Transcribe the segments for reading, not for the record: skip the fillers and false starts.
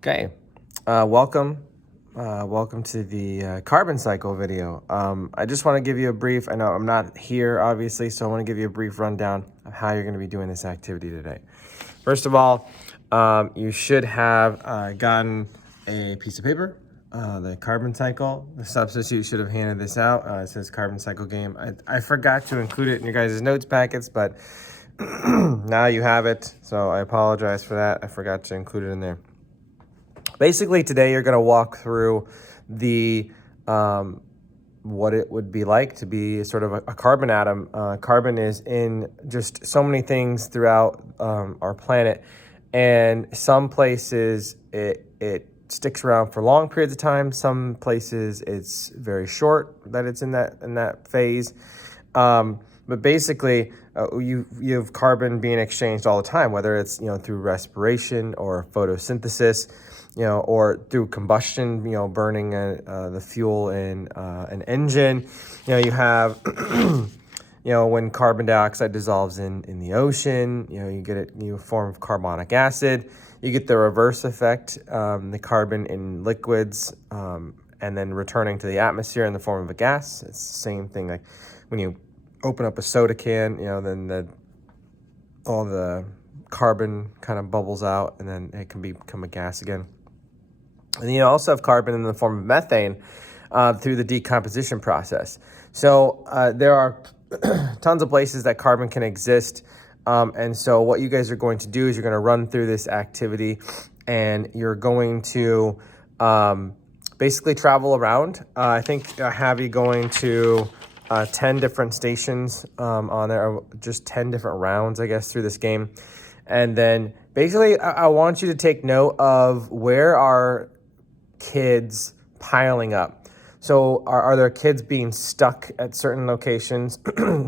Okay, welcome to the carbon cycle video. I just want to give you a brief, I know I'm not here obviously, so I want to give you a brief rundown of how you're going to be doing this activity today. First of all, you should have gotten a piece of paper, the carbon cycle. The substitute should have handed this out. It says carbon cycle game. I forgot to include it in your guys' notes packets, but now you have it, so I apologize for that. I forgot to include it in there. Basically, today you're going to walk through the what it would be like to be sort of a carbon atom. Carbon is in just so many things throughout our planet, and some places it sticks around for long periods of time. Some places it's very short that it's in that phase. But basically, you have carbon being exchanged all the time, whether it's through respiration or photosynthesis, or through combustion, burning the fuel in an engine. You have, when carbon dioxide dissolves in the ocean, you get it, form of carbonic acid. You get the reverse effect, the carbon in liquids, and then returning to the atmosphere in the form of a gas. It's the same thing like when you open up a soda can, then all the carbon kind of bubbles out and then it can become a gas again. And then you also have carbon in the form of methane through the decomposition process. So there are tons of places that carbon can exist. And so what you guys are going to do is you're going to run through this activity and you're going to basically travel around. I think I have you going to 10 different stations on there, just 10 different rounds, I guess, through this game. And then basically I want you to take note of where are kids piling up. So are there kids being stuck at certain locations?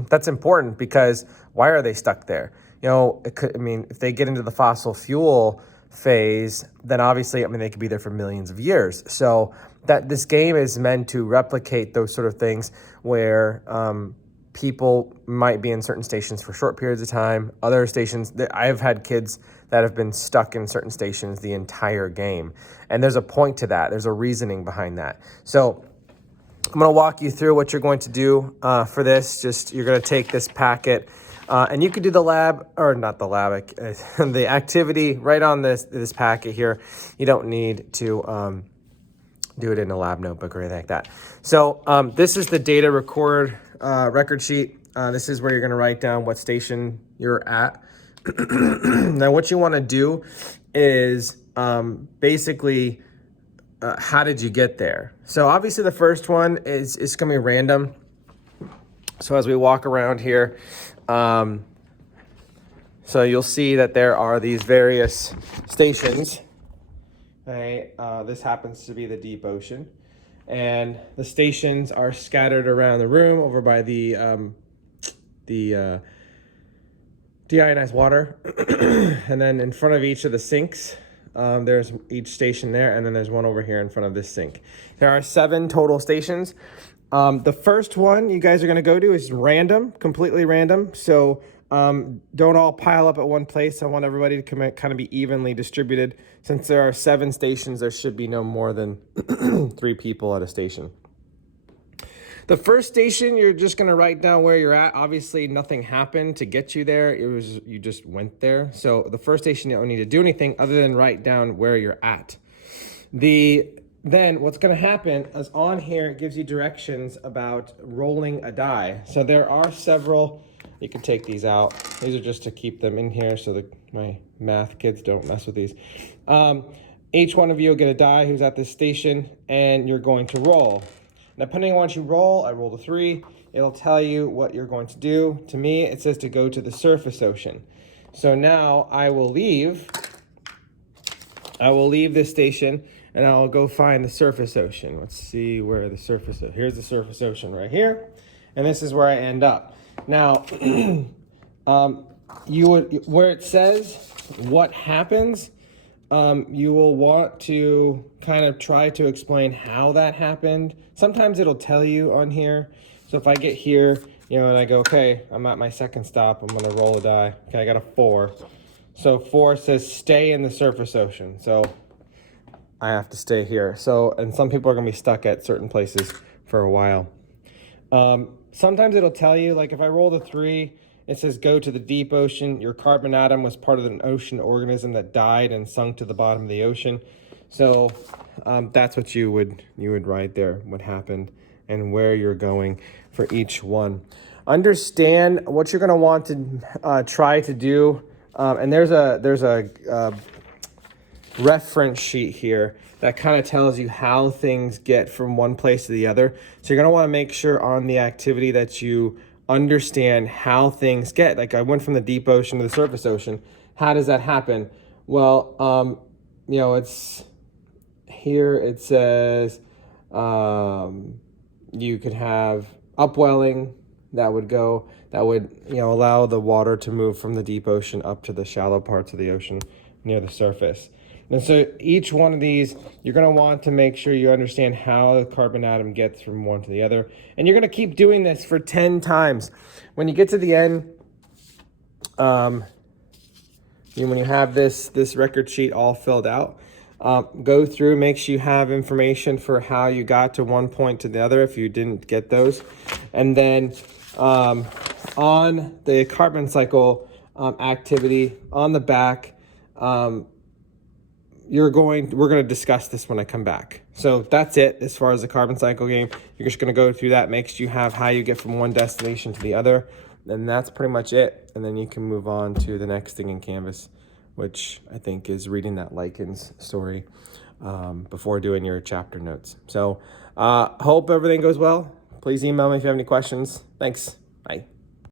That's important because why are they stuck there? If they get into the fossil fuel phase, then obviously, they could be there for millions of years. So that this game is meant to replicate those sort of things where people might be in certain stations for short periods of time. Other stations, I've had kids that have been stuck in certain stations the entire game. And there's a point to that. There's a reasoning behind that. So I'm going to walk you through what you're going to do for this. You're going to take this packet and you could do the lab, or not the lab, the activity right on this packet here. You don't need to do it in a lab notebook or anything like that. So this is the data record sheet. This is where you're going to write down what station you're at. Now, what you want to do is basically how did you get there? So obviously the first one is going to be random. So as we walk around here, so you'll see that there are these various stations. Okay, this happens to be the deep ocean. And the stations are scattered around the room over by the deionized water. And then in front of each of the sinks, there's each station there, and then there's one over here in front of this sink. There are 7 total stations. The first one you guys are going to go to is random, completely random. So don't all pile up at one place. I want everybody to kind of be evenly distributed. Since there are 7 stations, there should be no more than 3 people at a station. The first station, you're just going to write down where you're at. Obviously, nothing happened to get you there. You just went there. So the first station, you don't need to do anything other than write down where you're at. Then what's going to happen is on here, it gives you directions about rolling a die. So there are several. You can take these out. These are just to keep them in here so that my math kids don't mess with these. Each one of you will get a die who's at this station, and you're going to roll. Now, depending on what you roll, I rolled a 3. It'll tell you what you're going to do. To me, it says to go to the surface ocean. So now I will leave this station, and I'll go find the surface ocean. Let's see where the surface ocean. Here's the surface ocean right here, and this is where I end up. Now, where it says what happens, you will want to kind of try to explain how that happened. Sometimes it'll tell you on here. So if I get here, and I go, okay, I'm at my second stop, I'm gonna roll a die. Okay, I got a 4. So 4 says stay in the surface ocean. So I have to stay here. So, and some people are going to be stuck at certain places for a while. Sometimes it'll tell you, like if I roll the 3, it says go to the deep ocean. Your carbon atom was part of an ocean organism that died and sunk to the bottom of the ocean. So that's what you would write there, what happened and where you're going for each one. Understand what you're going to want to try to do. And there's a reference sheet here that kind of tells you how things get from one place to the other. So you're going to want to make sure on the activity that you understand how things get. Like I went from the deep ocean to the surface ocean. How does that happen? Well, you know, it's here. It says you could have upwelling that would allow the water to move from the deep ocean up to the shallow parts of the ocean near the surface. And so each one of these, you're going to want to make sure you understand how the carbon atom gets from one to the other. And you're going to keep doing this for 10 times. When you get to the end, when you have this record sheet all filled out, go through, make sure you have information for how you got to one point to the other if you didn't get those. And then on the carbon cycle activity, on the back, we're going to discuss this when I come back. So that's it as far as the carbon cycle game. You're just going to go through that, make sure you have how you get from one destination to the other, and that's pretty much it. And then you can move on to the next thing in Canvas, which I think is reading that lichens story before doing your chapter notes. So hope everything goes well. Please email me if you have any questions. Thanks. Bye.